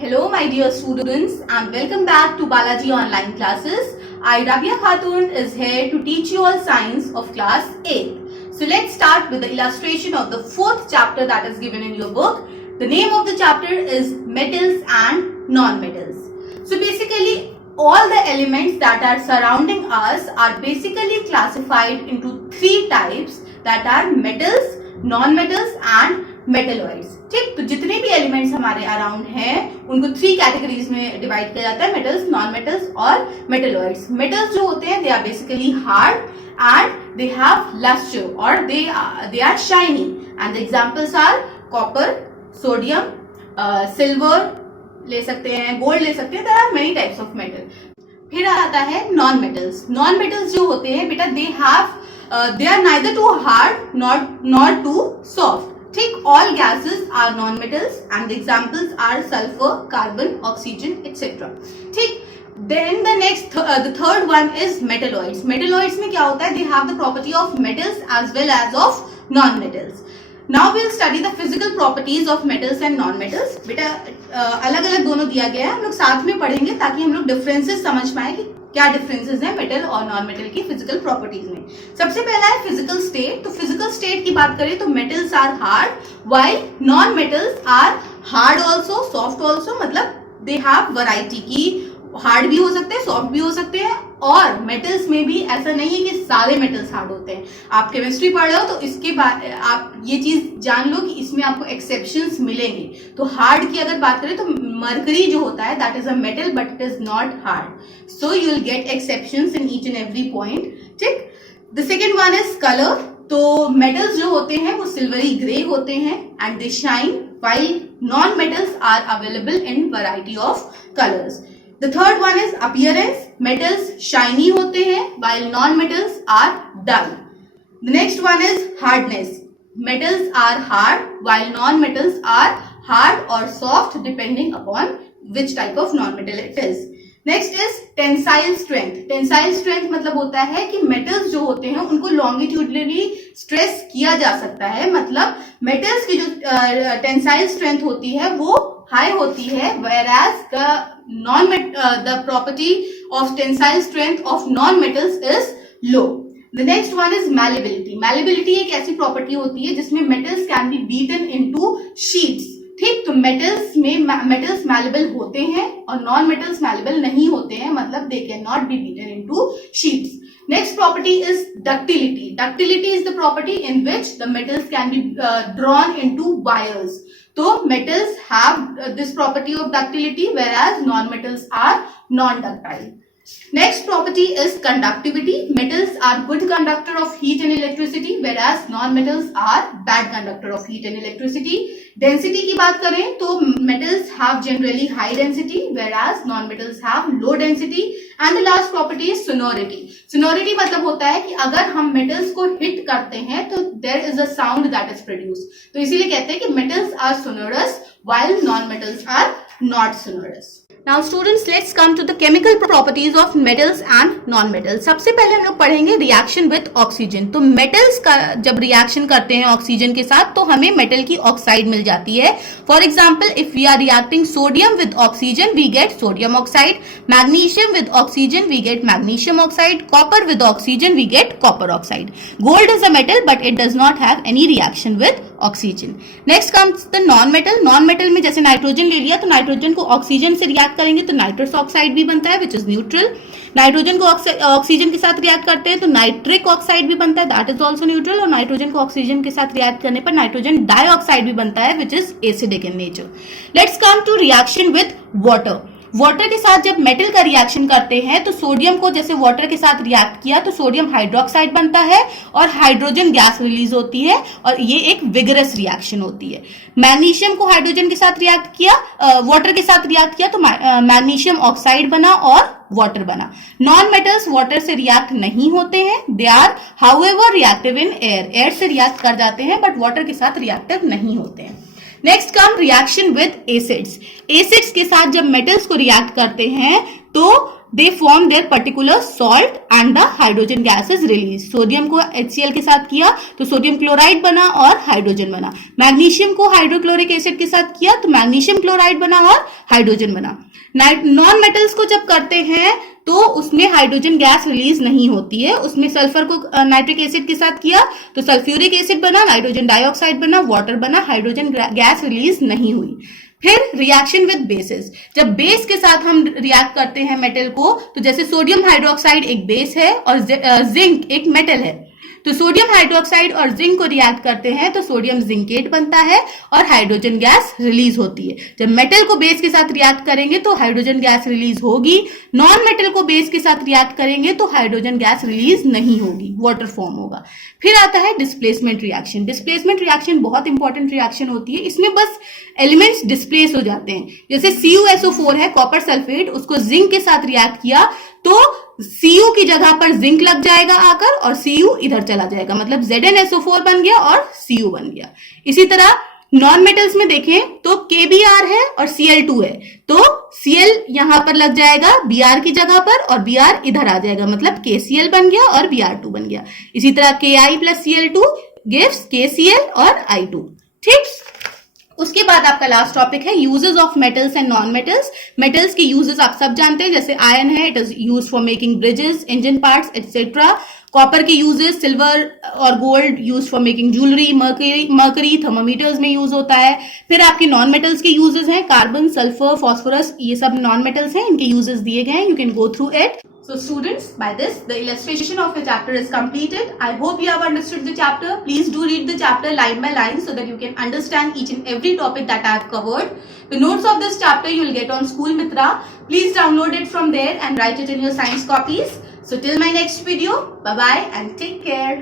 Hello my dear students and welcome back to Balaji online classes. I Rabia Khatun is here to teach you all science of class 8th. So let's start with the illustration of the 4th chapter that is given in your book. The name of the chapter is metals and non-metals. So basically all the elements that are surrounding us are basically classified into 3 types, that are metals, non-metals and metalloids. ठीक, तो जितने भी elements हमारे around हैं उनको 3 categories में divide किया जाता है, मेटल्स, नॉन मेटल्स और मेटलॉइड्स. मेटल्स जो होते हैं they are basically hard and they have lustre और they are shiny and the examples are copper, sodium, silver ले सकते हैं, गोल्ड ले सकते हैं. There are many types of metal. फिर आता है नॉन मेटल्स. नॉन मेटल्स जो होते हैं बेटा they are neither too hard not too soft. ठीक, all gases are non-metals and the examples are sulfur, carbon, oxygen, etc. ठीक, then the third one is metalloids. Metalloids में क्या होता है? They have the property of metals as well as of non-metals. Now we'll study the physical properties of metals and non-metals. बेटा अलग अलग दोनों दिया गया है, हम लोग साथ में पढ़ेंगे ताकि हम लोग डिफरेंसेस समझ पाए कि क्या डिफरेंसेस हैं मेटल और नॉन मेटल की फिजिकल प्रॉपर्टीज में. सबसे पहला है फिजिकल स्टेट. तो फिजिकल स्टेट की बात करें तो metals are hard while non metals are hard also, soft also. मतलब दे हैव वैरायटी की, हार्ड भी हो सकते हैं, सॉफ्ट भी हो सकते हैं. और मेटल्स में भी ऐसा नहीं है कि सारे मेटल्स हार्ड होते हैं. आप केमिस्ट्री पढ़ रहे हो तो इसके बाद आप ये चीज जान लो कि इसमें आपको एक्सेप्शंस मिलेंगे. तो हार्ड की अगर बात करें तो मरकरी जो होता है that is a metal but it is not hard. So you will get exceptions in each and every point. ठीक, the second one is colour. तो मेटल्स जो होते हैं वो सिल्वरी ग्रे होते हैं and they shine while non metals are available in variety of colours. The third one is appearance. Metals shiny होते हैं while non-metals are dull. The next one is hardness. Metals are hard while non-metals are hard or soft depending upon which type of non-metal it is. Next is tensile strength. Tensile strength मतलब होता है कि metals जो होते हैं उनको longitudinally stress किया जा सकता है. मतलब metals की जो tensile strength होती है वो high होती है, whereas the property of tensile strength of non-metals is low. The next one is malleability. Malleability एक ऐसी प्रॉपर्टी होती है जिसमें metals can be beaten into sheets. ठीक, तो metals malleable होते हैं और non-metals malleable नहीं होते हैं, मतलब they cannot be beaten into sheets. Next property is ductility. Ductility is the property in which the metals can be drawn into wires. So metals have this property of ductility whereas non-metals are non-ductile. Next property is conductivity. Metals are good conductor of heat and electricity whereas non-metals are bad conductor of heat and electricity. Density की बात करें तो metals have generally high density whereas non-metals have low density. And the last property is sonority. Sonority मतलब होता है कि अगर हम metals को hit करते हैं तो there is a sound that is produced. तो इसीलिए कहते हैं कि metals are sonorous while non-metals are not sonorous. Now students, let's come to the chemical properties of metals and non-metals. सबसे पहले हम लोग पढ़ेंगे reaction with oxygen. तो metals का जब reaction करते हैं ऑक्सीजन के साथ तो हमें मेटल की ऑक्साइड मिल जाती है. For example, if we are reacting sodium with oxygen, we get sodium oxide. Magnesium with oxygen, we get magnesium oxide. Copper with oxygen, we get copper oxide. Gold is a metal, but it does not have any reaction with oxygen. Next comes the non-metal. Non-metal में जैसे nitrogen ले लिया तो nitrogen को oxygen से react करेंगे तो nitrous oxide भी बनता है विच इज न्यूट्रल. नाइट्रोजन को ऑक्सीजन के साथ रिएक्ट करते हैं तो नाइट्रिक ऑक्साइड भी बनता है, दैट इज ऑल्सो न्यूट्रल. और नाइट्रोजन को ऑक्सीजन के साथ रिएक्ट करने पर नाइट्रोजन डाइऑक्साइड भी बनता है which is acidic in nature. Let's come to reaction with water. Water के साथ जब मेटल का रिएक्शन करते हैं तो सोडियम को जैसे वाटर के साथ रिएक्ट किया तो सोडियम हाइड्रोक्साइड बनता है और हाइड्रोजन गैस रिलीज होती है और ये एक विगरस रिएक्शन होती है. मैग्नीशियम को हाइड्रोजन के साथ रिएक्ट किया, वाटर के साथ रिएक्ट किया तो मैग्नीशियम ऑक्साइड बना और वाटर बना. नॉन मेटल्स वाटर से रिएक्ट नहीं होते हैं, they are however reactive in air. Air से रिएक्ट कर जाते हैं बट वाटर के साथ रिएक्टिव नहीं होते हैं. Next come reaction with acids. Acids के साथ जब मेटल्स को रिएक्ट करते हैं तो they form their particular salt and the hydrogen gas is released. Sodium को HCl के साथ किया तो सोडियम क्लोराइड बना और हाइड्रोजन बना. मैग्नीशियम को हाइड्रोक्लोरिक एसिड के साथ किया तो मैग्नीशियम क्लोराइड बना और हाइड्रोजन बना. नॉन मेटल्स को जब करते हैं तो उसमें हाइड्रोजन गैस रिलीज नहीं होती है. उसमें सल्फर को नाइट्रिक एसिड के साथ किया तो सल्फ्यूरिक एसिड बना, नाइट्रोजन डाइऑक्साइड बना, वाटर बना, हाइड्रोजन गैस रिलीज नहीं हुई. फिर रिएक्शन विद बेसिस, जब बेस के साथ हम रिएक्ट करते हैं मेटल को, तो जैसे सोडियम हाइड्रोक्साइड एक बेस है और जिंक एक मेटल है, तो सोडियम हाइड्रोक्साइड और जिंक को रिएक्ट करते हैं तो सोडियम जिंकेट बनता है और हाइड्रोजन गैस रिलीज होती है. जब मेटल को बेस के साथ रिएक्ट करेंगे तो हाइड्रोजन गैस रिलीज होगी. नॉन मेटल को बेस के साथ रिएक्ट करेंगे तो हाइड्रोजन गैस रिलीज नहीं होगी, वाटर फॉर्म होगा. फिर आता है डिस्प्लेसमेंट रिएक्शन. डिस्प्लेसमेंट रिएक्शन बहुत इंपॉर्टेंट रिएक्शन होती है. इसमें बस एलिमेंट्स डिस्प्लेस हो जाते हैं. जैसे CuSO4 है, कॉपर सल्फेट, उसको जिंक के साथ रिएक्ट किया तो Cu की जगह पर जिंक लग जाएगा आकर और Cu इधर चला जाएगा, मतलब ZnSO4 बन गया और Cu बन गया. इसी तरह नॉन मेटल्स में देखें तो KBr है और Cl2 है, तो Cl यहां पर लग जाएगा Br की जगह पर और Br इधर आ जाएगा, मतलब KCl बन गया और Br2 बन गया. इसी तरह Ki plus Cl2 gives KCl और I2. ठीक. उसके बाद आपका लास्ट टॉपिक है uses of metals and non metals. Metals के यूजेस आप सब जानते हैं, जैसे आयरन है, it is use for making bridges, engine parts etcetera. Copper के यूजेस, सिल्वर और gold use for making jewellery, mercury thermometers में यूज होता है. फिर आपके नॉन मेटल्स के यूजेस हैं, कार्बन, सल्फर, फॉस्फोरस, ये सब नॉन मेटल्स हैं, इनके यूजेस दिए गए हैं. You can go through it. So students, by this the illustration of your chapter is completed. I hope you have understood the chapter. Please do read the chapter line by line so that you can understand each and every topic that I have covered. The notes of this chapter you will get on School Mitra. Please download it from there and write it in your science copies. So till my next video, bye bye and take care.